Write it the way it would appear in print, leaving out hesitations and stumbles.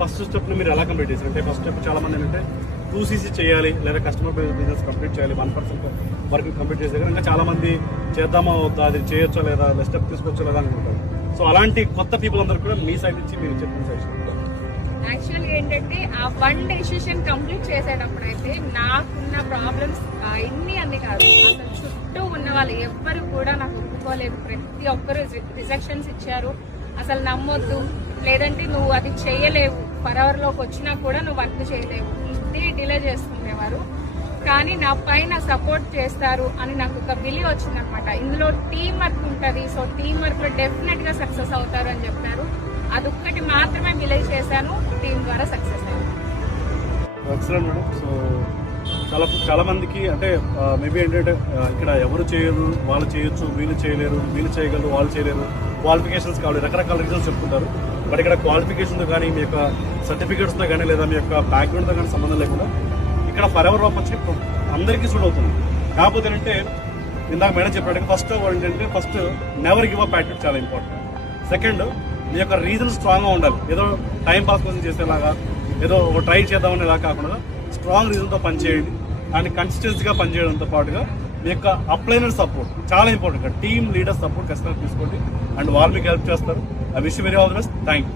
First step మీరు ఎలా complete చేశారు? అంటే ఫస్ట్ స్టెప్ చాలా మంది ఏంటంటే 2cc చేయాలి లేదా కస్టమర్ బిజినెస్ కంప్లీట్ చేయాలి, 1% వర్క్ కంప్లీట్ చేసే ఇంకా చాలా మంది చేద్దామా వద్దా, అది చేయొచ్చా లేదా, స్టెప్ తీసుకోవచ్చా లేదా అనుకుంటారు. సో అలాంటి కొత్త పీపుల్ అందరూ కూడా మీ సైడ్ నుంచి మీరు చెప్పిన సజెషన్. యాక్చువల్గా ఏంటంటే ఆ 1 డెసిషన్ కంప్లీట్ చేసేటప్పుడు అయితే నాకున్న ప్రాబ్లమ్స్ అన్ని కాదు, అసలు చుట్టూ ఉన్న వాళ్ళు ఎవ్వరు కూడా నాకు ఒప్పుకోలేదు. ప్రతి ఒక్కరు రిజెక్షన్స్ ఇచ్చారు. అసలు నమ్మొద్దు, లేదంటే నువ్వు అది చేయలేవు, పరవర్లోకి వచ్చినా కూడా నువ్వు వర్క్ చేయలేవు, ఇది డిలే చేస్తుండేవారు. కానీ నా పైన సపోర్ట్ చేస్తారు అని నాకు ఒక బిలీవ్ వచ్చిందనమాట. ఇందులో టీం వర్క్ ఉంటుంది, సో టీం వర్క్ లో డెఫినెట్ గా సక్సెస్ అవుతారు అని చెప్పారు. అదొక్కటి మాత్రమే బిలీవ్ చేశాను, టీం ద్వారా సక్సెస్ అయ్యాను. Excellent madam. సో చాలా మందికి అంటే మేబీ ఏంటంటే ఇక్కడ ఎవరు చేయరు, వాళ్ళు చేయొచ్చు, వీళ్ళు చేయలేరు, వీళ్ళు చేయగలరు, వాళ్ళు చేయలేరు, క్వాలిఫికేషన్స్ కావాలి, రకరకాల రీజన్స్ చెప్పుకుంటారు. బట్ ఇక్కడ క్వాలిఫికేషన్తో కానీ మీ యొక్క సర్టిఫికేట్స్తో కానీ లేదా మీ యొక్క బ్యాక్గ్రౌండ్తో కానీ సంబంధం లేకుండా ఇక్కడ ఫరెవర్ రాప్ వచ్చి అందరికీ సూట్ అవుతుంది. కాకపోతే ఏంటంటే ఇందాక మేడం చెప్పినట్టు first never give up attitude చాలా ఇంపార్టెంట్. సెకండ్, మీ యొక్క రీజన్ స్ట్రాంగ్గా ఉండాలి. ఏదో టైం పాస్ కోసం చేసేలాగా ఏదో ఒక ట్రై చేద్దామనేలా కాకుండా స్ట్రాంగ్ రీజన్తో పనిచేయండి అండ్ కన్సిస్టెన్సీగా పనిచేయడంతో పాటుగా మీ యొక్క అప్లైనర్ సపోర్ట్ చాలా ఇంపార్టెంట్. టీమ్ లీడర్ సపోర్ట్ ఖచ్చితంగా తీసుకోండి అండ్ వాళ్ళు మీకు హెల్ప్ చేస్తారు. I wish very all the best. Thank you.